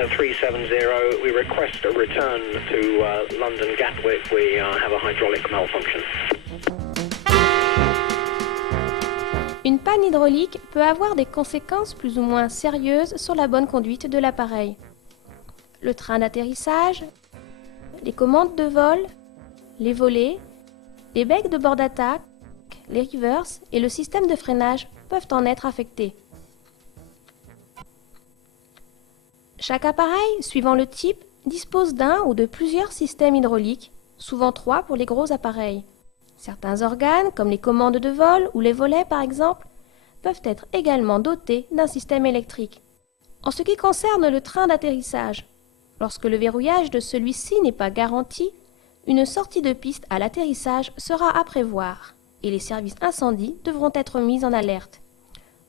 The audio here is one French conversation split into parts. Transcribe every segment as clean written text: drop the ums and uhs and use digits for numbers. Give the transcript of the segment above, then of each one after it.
landing at 370. We request a return to London Gatwick. We have a hydraulic malfunction. Une panne hydraulique peut avoir des conséquences plus ou moins sérieuses sur la bonne conduite de l'appareil. Le train d'atterrissage, les commandes de vol, les volets, les becs de bord d'attaque, les rivers et le système de freinage peuvent en être affectés. Chaque appareil, suivant le type, dispose d'un ou de plusieurs systèmes hydrauliques, souvent 3 pour les gros appareils. Certains organes, comme les commandes de vol ou les volets par exemple, peuvent être également dotés d'un système électrique. En ce qui concerne le train d'atterrissage, lorsque le verrouillage de celui-ci n'est pas garanti, une sortie de piste à l'atterrissage sera à prévoir et les services incendie devront être mis en alerte.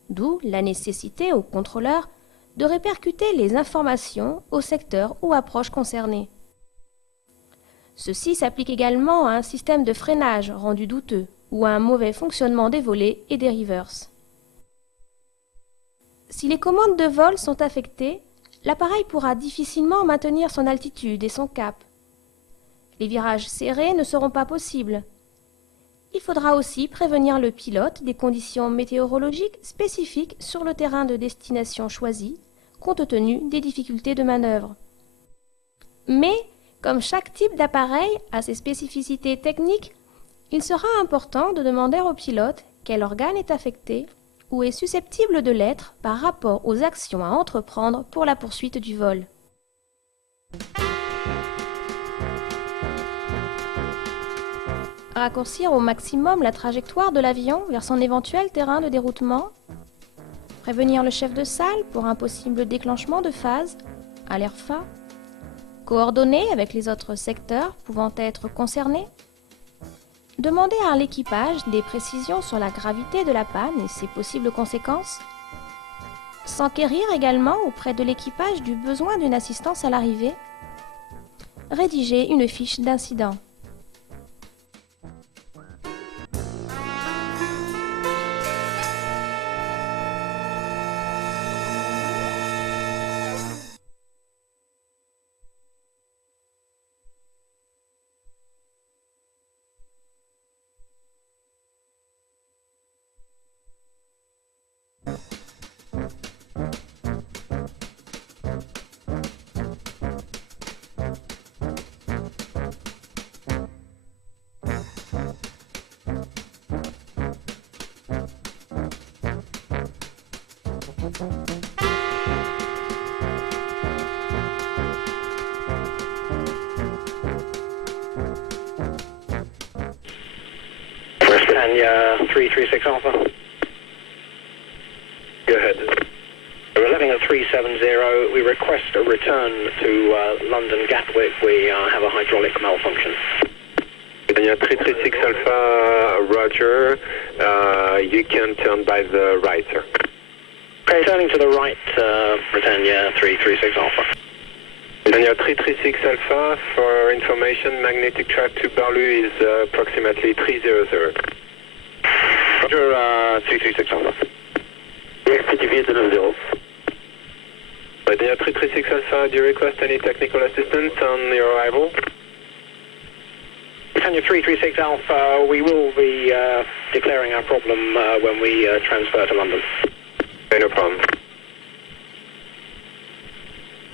D'où la nécessité au contrôleur de répercuter les informations au secteur ou approche concernée. Ceci s'applique également à un système de freinage rendu douteux ou à un mauvais fonctionnement des volets et des rivers. Si les commandes de vol sont affectées, l'appareil pourra difficilement maintenir son altitude et son cap. Les virages serrés ne seront pas possibles. Il faudra aussi prévenir le pilote des conditions météorologiques spécifiques sur le terrain de destination choisi, compte tenu des difficultés de manœuvre. Mais, comme chaque type d'appareil a ses spécificités techniques, il sera important de demander au pilote quel organe est affecté ou est susceptible de l'être par rapport aux actions à entreprendre pour la poursuite du vol. Raccourcir au maximum la trajectoire de l'avion vers son éventuel terrain de déroutement. Prévenir le chef de salle pour un possible déclenchement de phase, à l'air fa. Coordonner avec les autres secteurs pouvant être concernés. Demander à l'équipage des précisions sur la gravité de la panne et ses possibles conséquences. S'enquérir également auprès de l'équipage du besoin d'une assistance à l'arrivée. Rédiger une fiche d'incident. Britannia 336 Alpha. Go ahead. We're landing at 370. We request a return to London Gatwick. We have a hydraulic malfunction. Britannia 336 Alpha, Roger. You can turn by the right, sir. Okay, turning to the right, Britannia 336 Alpha. Britannia 336 Alpha, for information, magnetic track to Barlou is approximately 300. Roger, 336 Alpha. XPTV 90. Britannia 336 Alpha, do you request any technical assistance on your arrival? Britannia 336 Alpha, we will be declaring our problem when we transfer to London. Okay, no problem.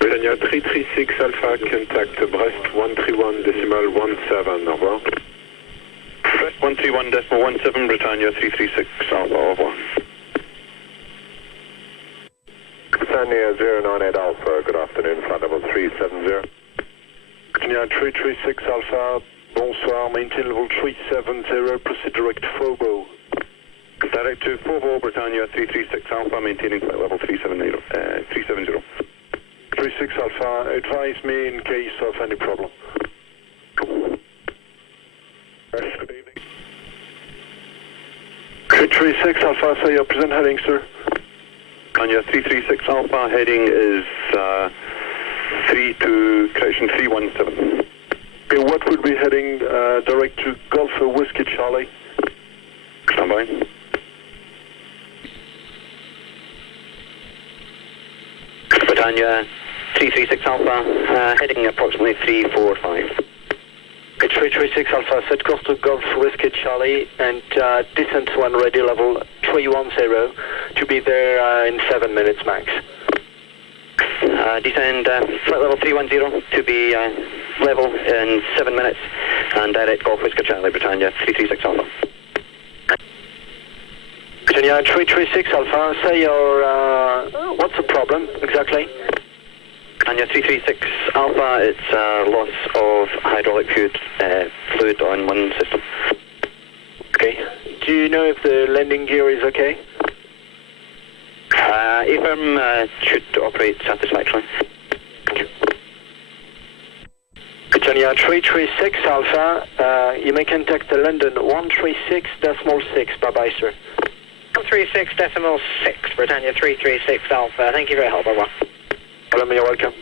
Britannia 336 Alpha, contact Brest 131.17, au revoir. Brest 131.17, Britannia 336 Alpha, au revoir. Britannia 098 Alpha, good afternoon, flight level 370. Britannia 336 Alpha, bonsoir, maintain level 370, proceed direct to Fobo. Direct to Fobo, Britannia 336 Alpha, maintaining flight level 370. 36 Alpha, advise me in case of any problem. Good evening. 336 Alpha, say your present heading, sir. Britannia 336 Alpha, heading is 317. Okay, what would be heading direct to Golf Whiskey Charlie? Stand by. Britannia 336 Alpha, heading approximately 345. Okay, 336 Alpha, set course to Golf Whiskey Charlie and descent when ready, level 310, to be there in 7 minutes max. Descend flight level 310 to be level in 7 minutes, and direct Golf Whiskey Charlie, Britannia 336 Alpha. Britannia 336 Alpha, say your, what's the problem exactly? Britannia 336 Alpha, it's loss of hydraulic fluid on one system. Okay. Do you know if the landing gear is okay? AFIRM should operate satisfactorily. Britannia 336 Alpha, you may contact the London 136.6. Bye-bye, sir. 136.6, Britannia 336 Alpha. Thank you for your help. Bye-bye. You're welcome.